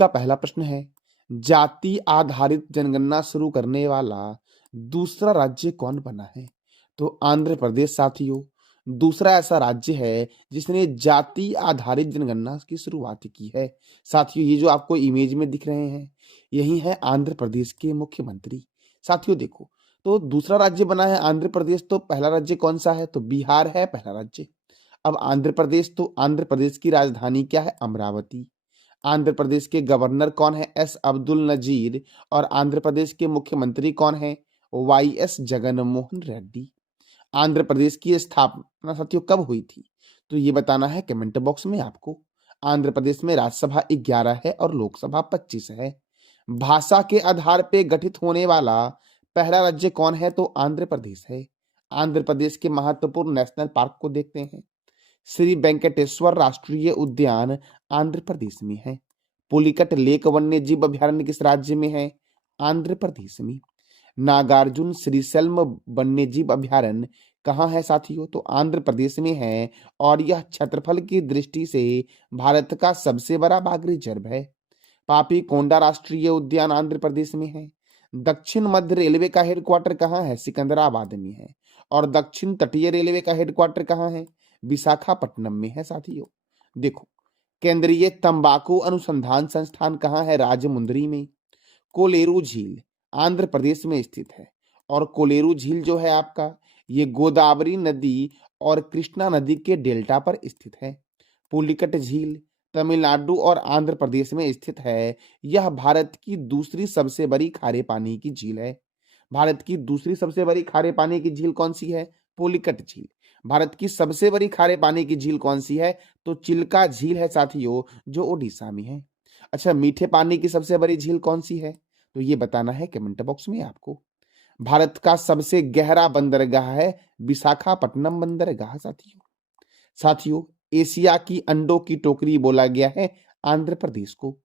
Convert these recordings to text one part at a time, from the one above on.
का पहला प्रश्न है, जाति आधारित जनगणना शुरू करने वाला दूसरा राज्य कौन बना है? तो आंध्र प्रदेश साथियों दूसरा ऐसा राज्य है जिसने जाति आधारित जनगणना की शुरुआत की है। साथियों ये जो आपको इमेज में दिख रहे हैं यही है आंध्र प्रदेश के मुख्यमंत्री। साथियों देखो, तो दूसरा राज्य बना है आंध्र प्रदेश, तो पहला राज्य कौन सा है? तो बिहार है पहला राज्य। अब आंध्र प्रदेश, तो आंध्र प्रदेश की राजधानी क्या है? अमरावती। आंध्र प्रदेश के गवर्नर कौन है? एस अब्दुल नजीर। और आंध्र प्रदेश के मुख्यमंत्री कौन है? Y S Jaganmohan Reddy. आंध्र प्रदेश की स्थापना साथियों कब हुई थी? तो ये बताना है कमेंट बॉक्स में आपको। आंध्र प्रदेश में राज्यसभा 11 है और लोकसभा 25 है। भाषा के आधार पर गठित होने वाला पहला राज्य कौन है? तो आंध्र प्रदेश है। आंध्र प्रदेश के महत्वपूर्ण नेशनल पार्क को देखते हैं। श्री वेंकटेश्वर राष्ट्रीय उद्यान आंध्र प्रदेश में है। पुलिकट लेक वन्य जीव अभयारण्य किस राज्य में है? आंध्र प्रदेश में। नागार्जुन श्रीशैलम वन्य जीव अभयारण्य कहाँ है साथियों? तो आंध्र प्रदेश में है और यह क्षेत्रफल की दृष्टि से भारत का सबसे बड़ा बाघ रिजर्व है। पापी कोंडा राष्ट्रीय उद्यान आंध्र प्रदेश में है। दक्षिण मध्य रेलवे का हेडक्वार्टर कहाँ है? सिकंदराबाद में है। और दक्षिण तटीय रेलवे का हेडक्वार्टर कहाँ है? विशाखापट्टनम में है साथियों। देखो, केंद्रीय तंबाकू अनुसंधान संस्थान कहाँ है? राजमुंदरी में। कोलेरू झील आंध्र प्रदेश में स्थित है और कोलेरू झील जो है आपका ये गोदावरी नदी और कृष्णा नदी के डेल्टा पर स्थित है। पुलिकट झील तमिलनाडु और आंध्र प्रदेश में स्थित है। यह भारत की दूसरी सबसे बड़ी खारे पानी की झील है। भारत की दूसरी सबसे बड़ी खारे पानी की झील कौन सी है? पुलिकट झील। भारत की सबसे बड़ी खारे पानी की झील कौन सी है? तो चिल्का झील है साथियों, जो ओडिशा में है। अच्छा, मीठे पानी की सबसे बड़ी झील कौन सी है? तो ये बताना है कमेंट बॉक्स में आपको। भारत का सबसे गहरा बंदरगाह है विशाखापट्टनम बंदरगाह साथियों। साथियों एशिया की अंडों की टोकरी बोला गया है आंध्र प्रदेश को।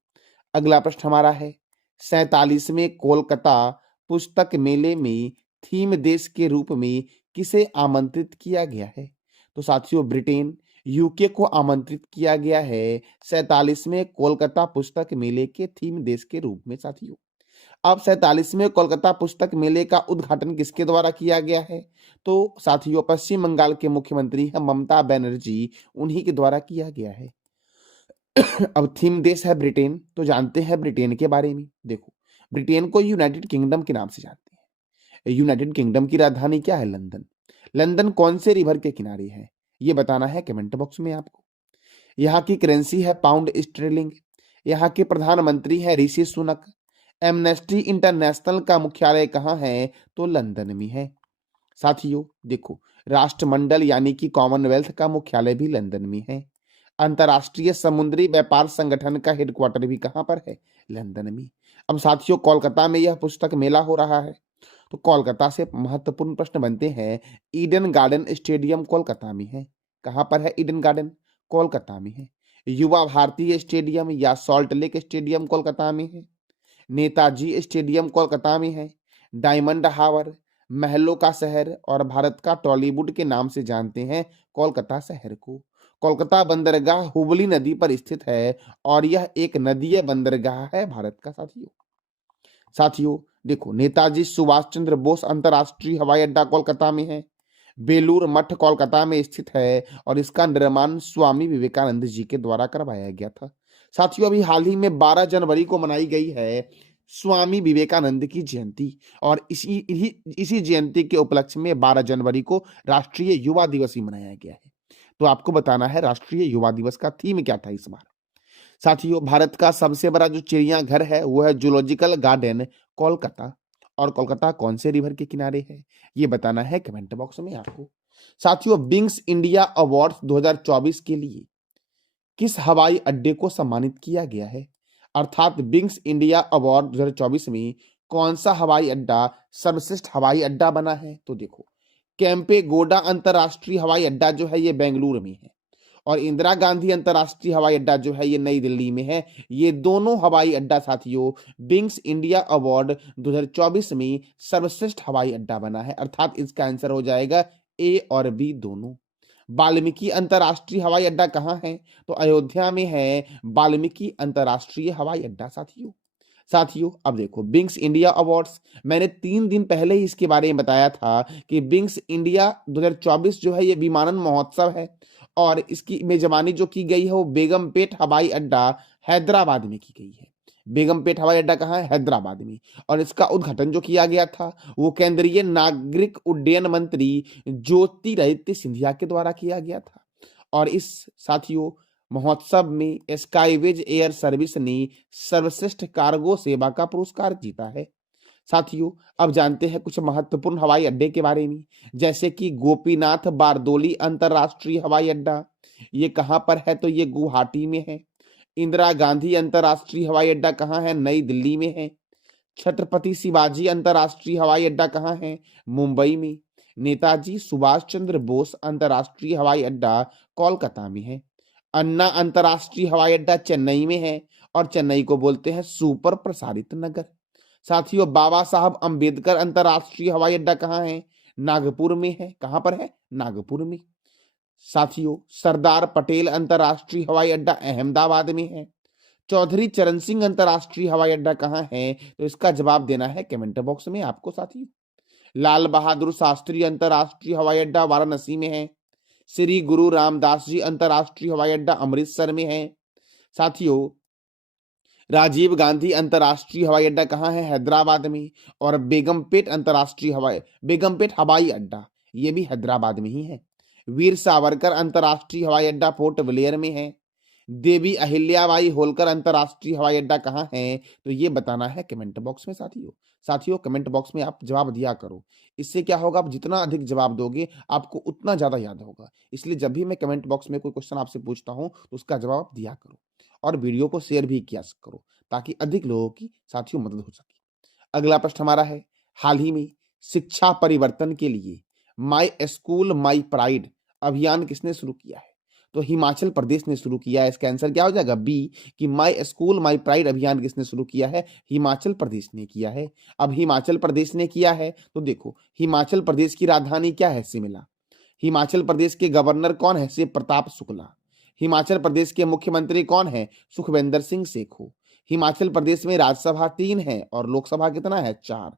अगला प्रश्न हमारा है, 47वें कोलकाता पुस्तक मेले में थीम देश के रूप में किसे आमंत्रित किया गया है? तो साथियों ब्रिटेन यूके को आमंत्रित किया गया है 47वें कोलकाता पुस्तक मेले के थीम देश के रूप में साथियों। अब 47वें कोलकाता पुस्तक मेले का उद्घाटन किसके द्वारा किया गया है? तो साथियों पश्चिम बंगाल के मुख्यमंत्री है ममता बनर्जी, उन्हीं के द्वारा किया गया है। अब थीम देश है ब्रिटेन, तो जानते हैं ब्रिटेन के बारे में। देखो, ब्रिटेन को यूनाइटेड किंगडम के नाम से जानते हैं। यूनाइटेड किंगडम की राजधानी क्या है? लंदन। लंदन कौन से रिवर के किनारे है? ये बताना है कमेंट बॉक्स में आपको। यहाँ की करेंसी है पाउंड स्टर्लिंग। यहाँ के प्रधानमंत्री है ऋषि सुनक। एमनेस्टी इंटरनेशनल का मुख्यालय कहाँ है? तो लंदन में है। साथियों देखो, राष्ट्रमंडल यानी कि कॉमनवेल्थ का मुख्यालय भी लंदन में है। अंतरराष्ट्रीय समुद्री व्यापार संगठन का हेडक्वार्टर भी कहाँ पर है? लंदन में। अब साथियों कोलकाता में यह पुस्तक मेला हो रहा है, तो कोलकाता से महत्वपूर्ण प्रश्न बनते हैं। ईडन गार्डन स्टेडियम कोलकाता में है। कहाँ पर है ईडन गार्डन? कोलकाता में है। युवा भारतीय स्टेडियम या सॉल्ट लेक स्टेडियम कोलकाता में है। नेताजी स्टेडियम कोलकाता में है। डायमंड हावर महलों का शहर और भारत का टॉलीवुड के नाम से जानते हैं कोलकाता शहर को। कोलकाता बंदरगाह हुबली नदी पर स्थित है और यह एक नदीय बंदरगाह है भारत का साथियों। साथियों देखो, नेताजी सुभाष चंद्र बोस अंतरराष्ट्रीय हवाई अड्डा कोलकाता में है। बेलूर मठ कोलकाता में स्थित है और इसका निर्माण स्वामी विवेकानंद जी के द्वारा करवाया गया था। साथियों अभी हाल ही में 12 जनवरी को मनाई गई है स्वामी विवेकानंद की जयंती और इसी जयंती के उपलक्ष्य में 12 जनवरी को राष्ट्रीय युवा दिवस ही मनाया गया है। तो आपको बताना है राष्ट्रीय युवा दिवस का थीम क्या था इस बार। साथियों भारत का सबसे बड़ा जो चिड़ियाघर है वो है जूलॉजिकल गार्डन कोलकाता। और कोलकाता कौन से रिवर के किनारे है? ये बताना है कमेंट बॉक्स में आपको। साथियों विंग्स इंडिया अवार्ड्स 2024 के लिए किस हवाई अड्डे को सम्मानित किया गया है? अर्थात विंग्स इंडिया अवार्ड 2024 में कौन सा हवाई अड्डा सर्वश्रेष्ठ हवाई अड्डा बना है? तो देखो, कैंपेगोडा अंतरराष्ट्रीय हवाई अड्डा जो है ये बेंगलुरु में है और इंदिरा गांधी अंतरराष्ट्रीय हवाई अड्डा जो है ये नई दिल्ली में है। ये दोनों हवाई अड्डा साथियों विंग्स इंडिया अवार्ड 2024 में सर्वश्रेष्ठ हवाई अड्डा बना है। अर्थात इसका आंसर हो जाएगा ए और बी दोनों। वाल्मीकि अंतरराष्ट्रीय हवाई अड्डा कहाँ है? तो अयोध्या में है वाल्मीकि अंतरराष्ट्रीय हवाई अड्डा साथियों। साथियों अब देखो विंग्स इंडिया अवार्ड्स, मैंने 3 दिन पहले ही इसके बारे में बताया था कि विंग्स इंडिया 2024 जो है ये विमानन महोत्सव है और इसकी मेजबानी जो की गई है वो बेगमपेट हवाई अड्डा हैदराबाद में की गई है। बेगमपेट हवाई अड्डा कहाँ है? हैदराबाद में। और इसका उद्घाटन जो किया गया था वो केंद्रीय नागरिक उड्डयन मंत्री ज्योतिरादित्य सिंधिया के द्वारा किया गया था। और इस साथियों महोत्सव में स्काईवेज एयर सर्विस ने सर्वश्रेष्ठ कार्गो सेवा का पुरस्कार जीता है। साथियों अब जानते हैं कुछ महत्वपूर्ण हवाई अड्डे के बारे में, जैसे कि गोपीनाथ बारदोली अंतरराष्ट्रीय हवाई अड्डा, ये कहां पर है? तो ये गुवाहाटी में है। इंदिरा गांधी अंतरराष्ट्रीय हवाई अड्डा कहाँ है? नई दिल्ली में है। छत्रपति शिवाजी अंतरराष्ट्रीय हवाई अड्डा कहाँ है? मुंबई में। नेताजी सुभाष चंद्र बोस अंतरराष्ट्रीय हवाई अड्डा कोलकाता में है। अन्ना अंतरराष्ट्रीय हवाई अड्डा चेन्नई में है और चेन्नई को बोलते हैं सुपर प्रसारित नगर। साथियों बाबा साहब अंबेडकर अंतरराष्ट्रीय हवाई अड्डा कहाँ है? नागपुर में है। कहां पर है? नागपुर में। साथियों सरदार पटेल अंतरराष्ट्रीय हवाई अड्डा अहमदाबाद में है। चौधरी चरण सिंह अंतरराष्ट्रीय हवाई अड्डा कहाँ है? तो इसका जवाब देना है कमेंट बॉक्स में आपको साथियों। लाल बहादुर शास्त्री अंतरराष्ट्रीय हवाई अड्डा वाराणसी में है। श्री गुरु रामदास जी अंतरराष्ट्रीय हवाई अड्डा अमृतसर में है। साथियों राजीव गांधी अंतरराष्ट्रीय हवाई अड्डा कहाँ है? हैदराबाद में। और बेगमपेट हवाई अड्डा ये भी हैदराबाद में ही है। वीर सावरकर अंतरराष्ट्रीय हवाई अड्डा पोर्ट ब्लेयर में है। देवी अहिल्याबाई होलकर अंतरराष्ट्रीय हवाई अड्डा कहाँ है? तो ये बताना है कमेंट बॉक्स में साथियों। साथियों कमेंट बॉक्स में आप जवाब दिया करो, इससे क्या होगा आप जितना अधिक जवाब दोगे आपको उतना ज्यादा याद होगा। इसलिए जब भी मैं कमेंट बॉक्स में कोई क्वेश्चन आपसे पूछता हूं तो उसका जवाब आप दिया करो और वीडियो को शेयर भी किया करो ताकि अधिक लोगों की साथियों मदद हो सके। अगला प्रश्न हमारा है, हाल ही में शिक्षा परिवर्तन के लिए माई स्कूल माई प्राइड अभियान किसने शुरू किया है? तो हिमाचल प्रदेश ने शुरू किया है। इसका आंसर क्या हो जाएगा? बी, कि माई स्कूल माई प्राइड अभियान किसने शुरू किया है? हिमाचल प्रदेश ने किया है। अब हिमाचल प्रदेश ने किया है तो देखो हिमाचल प्रदेश की राजधानी क्या है? शिमला। हिमाचल प्रदेश के गवर्नर कौन है? शिव प्रताप शुक्ला। हिमाचल प्रदेश के मुख्यमंत्री कौन है? सुखविंदर सिंह सेखो। हिमाचल प्रदेश में राज्यसभा 3 है और लोकसभा कितना है? 4।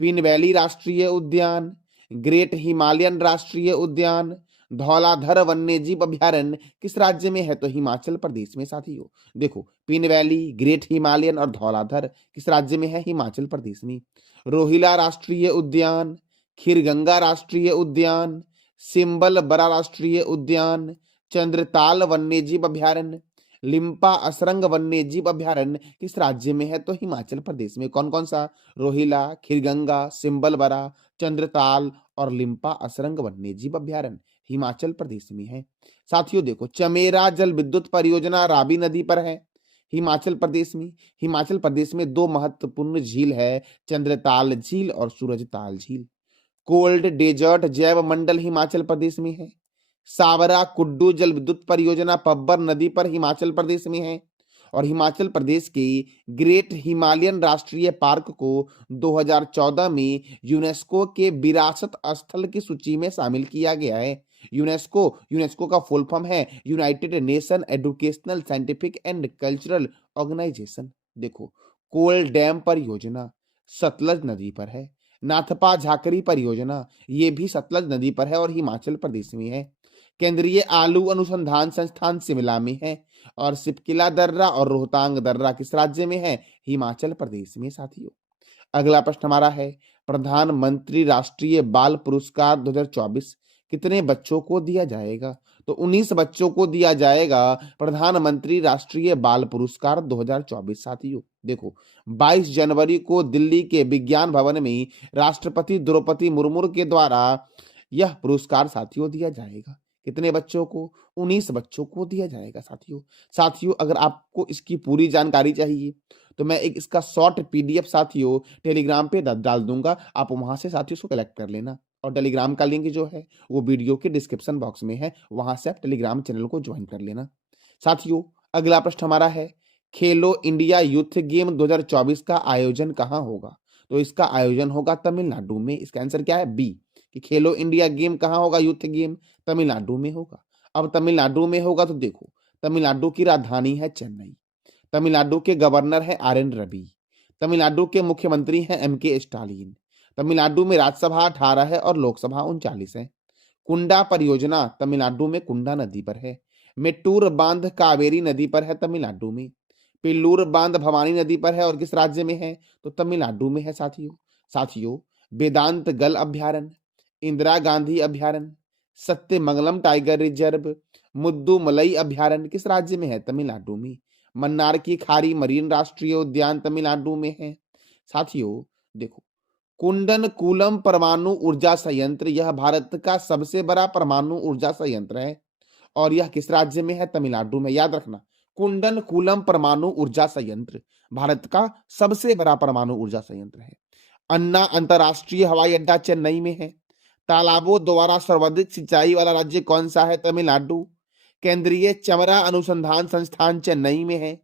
पीन वैली राष्ट्रीय उद्यान, ग्रेट हिमालयन राष्ट्रीय उद्यान, धौलाधर वन्यजीव अभ्यारण्य किस राज्य में है? तो हिमाचल प्रदेश में साथियों। देखो पीन वैली, ग्रेट हिमालयन और धौलाधर किस राज्य में है? हिमाचल प्रदेश में। रोहिला राष्ट्रीय उद्यान, खीरगंगा राष्ट्रीय उद्यान, सिंबल बरा राष्ट्रीय उद्यान, चंद्रताल वन्यजीव अभ्यारण्य, लिम्पा असरंग वन्यजीव अभ्यारण्य किस राज्य में है? तो हिमाचल प्रदेश में। कौन कौन सा? रोहिला, खीरगंगा, सिंबलबरा, चंद्रताल और लिम्पा असरंग वन्यजीव अभ्यारण्य हिमाचल प्रदेश में है। साथियों देखो चमेरा जल विद्युत परियोजना रावी नदी पर है हिमाचल प्रदेश में। हिमाचल प्रदेश में 2 महत्वपूर्ण झील है, चंद्रताल झील और सूरजताल झील। कोल्ड डेजर्ट जैव मंडल हिमाचल प्रदेश में है। सावरा कुड्डू जल विद्युत परियोजना पब्बर नदी पर हिमाचल प्रदेश में है। और हिमाचल प्रदेश के ग्रेट हिमालयन राष्ट्रीय पार्क को 2014 में यूनेस्को के विरासत स्थल की सूची में शामिल किया गया है। यूनेस्को का फुल फॉर्म है United Nation Educational Scientific and Cultural Organisation. देखो कोल डैम परियोजना सतलज नदी पर है। नाथपा झाकरी परियोजना ये भी सतलज नदी पर है और हिमाचल प्रदेश में है। केंद्रीय आलू अनुसंधान संस्थान शिमला में है। और सिपकिला दर्रा और रोहतांग दर्रा किस राज्य में है? हिमाचल प्रदेश में साथियों। अगला प्रश्न हमारा है, प्रधानमंत्री राष्ट्रीय बाल पुरस्कार 2024 कितने बच्चों को दिया जाएगा? तो 19 बच्चों को दिया जाएगा प्रधानमंत्री राष्ट्रीय बाल पुरस्कार 2024 साथियों। देखो 22 जनवरी को दिल्ली के विज्ञान भवन में राष्ट्रपति द्रौपदी मुर्मू के द्वारा यह पुरस्कार साथियों दिया जाएगा। कितने बच्चों को? 19 बच्चों को दिया जाएगा साथियों। साथियों अगर आपको इसकी पूरी जानकारी चाहिए तो मैं एक इसका शॉर्ट पीडीएफ साथियों टेलीग्राम पे डाल दूंगा, आप वहां से साथियों उसको कलेक्ट कर लेना। और टेलीग्राम का लिंक जो है वो वीडियो के डिस्क्रिप्शन बॉक्स में है, वहां से आप टेलीग्राम चैनल को ज्वाइन कर लेना। साथियों अगला प्रश्न हमारा है, खेलो इंडिया यूथ गेम 2024 का आयोजन कहाँ होगा? तो इसका आयोजन होगा तमिलनाडु में। इसका आंसर क्या है? बी, कि खेलो इंडिया गेम कहाँ होगा, यूथ गेम तमिलनाडु में होगा। अब तमिलनाडु में होगा तो देखो, तमिलनाडु की राजधानी है चेन्नई, तमिलनाडु के गवर्नर है आर एन रवि, तमिलनाडु के मुख्यमंत्री हैं एम के स्टालिन, तमिलनाडु में राज्यसभा 18 है और लोकसभा 39 है। कुंडा परियोजना तमिलनाडु में कुंडा नदी पर है। मेट्टूर बांध कावेरी नदी पर है तमिलनाडु में। पिल्लूर बांध भवानी नदी पर है और किस राज्य में है, तो तमिलनाडु में है साथियों वेदांत गल अभ्यारण्य, इंदिरा गांधी अभ्यारण्य, सत्यमंगलम टाइगर रिजर्व, मुद्दुमलई अभ्यारण्य किस राज्य में है, तमिलनाडु में। मन्नार की खाड़ी मरीन राष्ट्रीय उद्यान तमिलनाडु में है। साथियों देखो, कुंडनकुलम परमाणु ऊर्जा संयंत्र यह भारत का सबसे बड़ा परमाणु ऊर्जा संयंत्र है और यह किस राज्य में है, तमिलनाडु में। याद रखना, कुंडनकुलम परमाणु ऊर्जा संयंत्र भारत का सबसे बड़ा परमाणु ऊर्जा संयंत्र है। अन्ना अंतरराष्ट्रीय हवाई अड्डा चेन्नई में है। तालाबों द्वारा सर्वाधिक सिंचाई वाला राज्य कौन सा है, तमिलनाडु। केंद्रीय चमड़ा अनुसंधान संस्थान चेन्नई में है।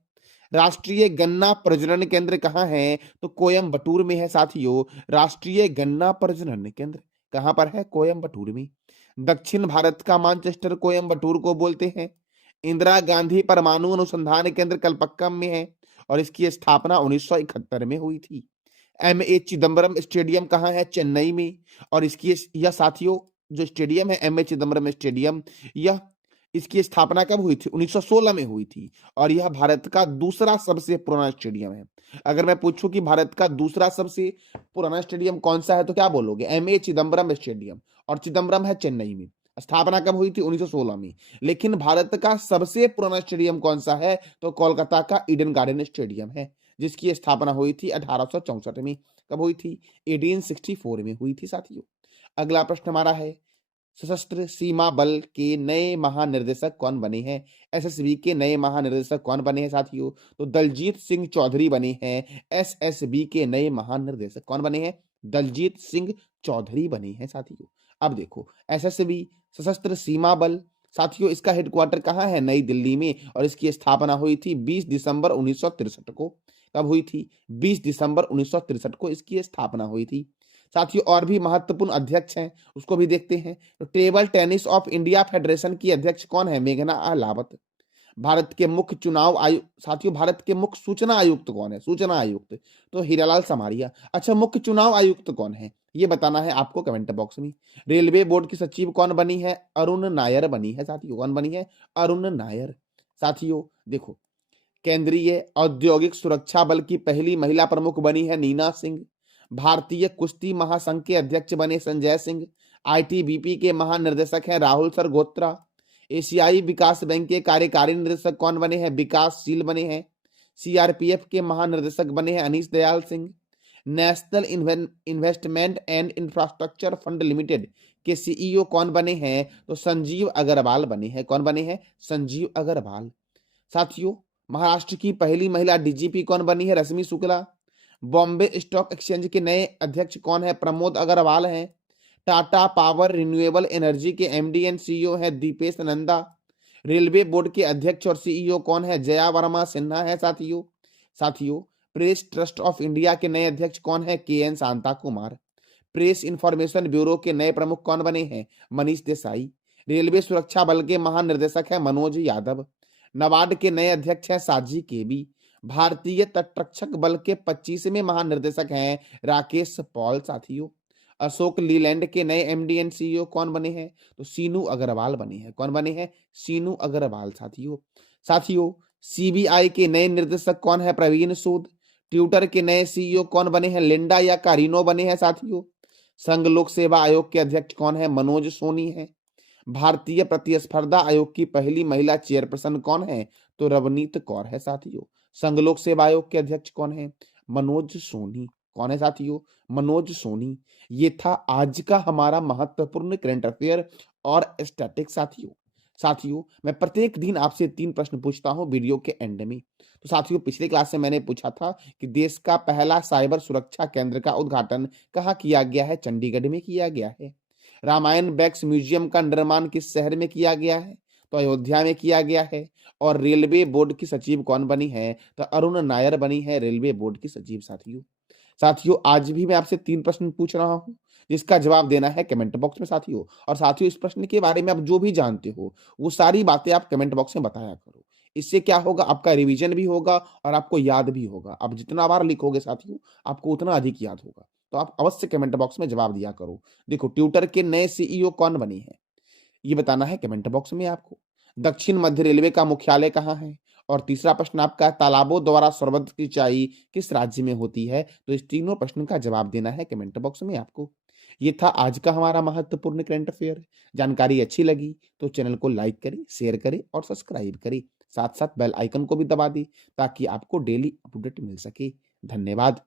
राष्ट्रीय गन्ना प्रजनन केंद्र कहाँ है, तो कोयम्बटूर में है साथियों। राष्ट्रीय गन्ना प्रजनन केंद्र कहाँ पर है, कोयम्बटूर में। दक्षिण भारत का मैनचेस्टर कोयम्बटूर को बोलते हैं। इंदिरा गांधी परमाणु अनुसंधान केंद्र कलपक्कम में है और इसकी स्थापना 1971 में हुई थी। एम ए चिदम्बरम स्टेडियम कहाँ है, चेन्नई में। और इसकी यह साथियों जो स्टेडियम है एम ए चिदम्बरम स्टेडियम, यह इसकी स्थापना कब हुई थी, 1916 में हुई थी और यह भारत का दूसरा सबसे पुराना स्टेडियम है। अगर मैं पूछूं कि भारत का दूसरा सबसे पुराना स्टेडियम कौन सा है तो क्या बोलोगे, एम ए चिदम्बरम स्टेडियम। और चिदम्बरम है चेन्नई में। स्थापना कब हुई थी, 1916 में। लेकिन भारत का सबसे पुराना स्टेडियम कौन सा है, तो कोलकाता का ईडन गार्डन स्टेडियम है जिसकी स्थापना हुई थी 1864 में। कब हुई थी, 1864 में हुई थी साथियों। अगला प्रश्न हमारा है, सशस्त्र सीमा बल के नए महानिर्देशक कौन बने हैं। एसएसबी के नए महानिर्देशक कौन बने हैं साथियों, तो दलजीत सिंह चौधरी बने हैं। एसएसबी के नए महानिर्देशक कौन बने हैं, दलजीत सिंह चौधरी बने हैं साथियों। अब देखो, एसएसबी सशस्त्र सीमा बल साथियों, इसका हेडक्वार्टर कहाँ है, नई दिल्ली में और इसकी स्थापना हुई थी 20 दिसंबर 1963 को। कब हुई थी, 20 दिसंबर 1963 को इसकी स्थापना हुई थी साथियों। और भी महत्वपूर्ण अध्यक्ष हैं उसको भी देखते हैं। तो table tennis of India federation की अध्यक्ष कौन है, मेघना अहलावत। भारत के मुख्य चुनाव आयुक्त साथियों, भारत के मुख्य सूचना आयुक्त कौन है, सूचना आयुक्त तो हीरालाल समारिया। अच्छा, मुख्य चुनाव आयुक्त कौन है ये बताना है आपको कमेंट बॉक्स में। रेलवे बोर्ड की सचिव कौन बनी है, अरुण नायर बनी है साथियों। कौन बनी है, अरुण नायर। साथियों देखो, केंद्रीय औद्योगिक सुरक्षा बल की पहली महिला प्रमुख बनी है नीना सिंह। भारतीय कुश्ती महासंघ के अध्यक्ष बने संजय सिंह। आईटीबीपी के महानिर्देशक हैं राहुल सरगोत्रा। एशियाई विकास बैंक के कार्यकारी निदेशक कौन बने हैं, विकासशील बने हैं। सीआरपीएफ के महानिर्देशक बने हैं Anish Dayal Singh. National investment and infrastructure fund limited के सीईओ कौन बने हैं, तो संजीव अग्रवाल बने हैं। कौन बने हैं, संजीव अग्रवाल। साथियों, महाराष्ट्र की पहली महिला डीजीपी कौन बनी है, रश्मि शुक्ला। बॉम्बे स्टॉक एक्सचेंज के नए अध्यक्ष कौन है, प्रमोद अग्रवाल हैं। टाटा पावर रिन्यूएबल एनर्जी के एमडी एंड सीईओ हैं दीपेश नंदा। रेलवे बोर्ड के अध्यक्ष और सीईओ कौन है, जया वर्मा सिन्हा है साथियों प्रेस ट्रस्ट ऑफ इंडिया के नए अध्यक्ष कौन है, K N Shanta Kumar. Press Information Bureau के नए प्रमुख कौन बने हैं, मनीष देसाई। रेलवे सुरक्षा बल के महानिर्देशक है मनोज यादव। नाबार्ड के नए अध्यक्ष हैं साजी केबी। भारतीय तटरक्षक बल के 25वें महानिर्देशक हैं राकेश पॉल साथियों। अशोक लीलैंड के नए एमडी एंड सीईओ कौन बने हैं, तो सीनू अग्रवाल बने हैं। कौन बने हैं, सीनू अग्रवाल साथियों सीबीआई के नए निर्देशक कौन है, प्रवीण सूद। ट्विटर के नए सीईओ कौन बने हैं, लिंडा या कारिनो बने हैं साथियों। संघ लोक सेवा आयोग के अध्यक्ष कौन है, मनोज सोनी है। भारतीय प्रतिस्पर्धा आयोग की पहली महिला चेयरपर्सन कौन है, तो रवनीत कौर है साथियों। संघ लोक सेवा आयोग के अध्यक्ष कौन है, मनोज सोनी। कौन है साथियों, मनोज सोनी। ये था आज का हमारा महत्वपूर्ण करंट अफेयर और स्टैटिक साथियों मैं प्रत्येक दिन आपसे 3 प्रश्न पूछता हूं वीडियो के एंड में। तो साथियों, पिछले क्लास से मैंने पूछा था कि देश का पहला साइबर सुरक्षा केंद्र का उद्घाटन कहाँ किया गया है, चंडीगढ़ में किया गया है। रामायण बैक्स म्यूजियम का निर्माण किस शहर में किया गया है, तो अयोध्या में किया गया है। और रेलवे बोर्ड की सचिव कौन बनी है, तो अरुण नायर बनी है रेलवे बोर्ड की सचिव साथियों। साथियों आज भी मैं आपसे 3 प्रश्न पूछ रहा हूँ, जिसका जवाब देना है कमेंट बॉक्स में साथियों। और साथियों इस प्रश्न के बारे में आप जो भी जानते हो, वो सारी बातें आप कमेंट बॉक्स में बताया करो। इससे क्या होगा, आपका रिवीजन भी होगा और आपको याद भी होगा। आप जितना बार लिखोगे साथियों, आपको उतना अधिक याद होगा। तो आप अवश्य कमेंट बॉक्स में जवाब दिया करो। देखो ट्विटर के नए सीईओ कौन बने हैं? ये बताना है कमेंट बॉक्स में आपको। दक्षिण मध्य रेलवे का मुख्यालय कहाँ है? और तीसरा प्रश्न आपका है, तालाबों द्वारा सरबत सिंचाई किस राज्य में होती है? तो इस तीनों प्रश्न का जवाब देना है कमेंट बॉक्स में आपको। ये था आज का हमारा महत्वपूर्ण करंट अफेयर। जानकारी अच्छी लगी तो चैनल को लाइक करें, शेयर करें और सब्सक्राइब करें। साथ साथ बेल आइकन को भी दबा दें ताकि आपको डेली अपडेट मिल सके। धन्यवाद।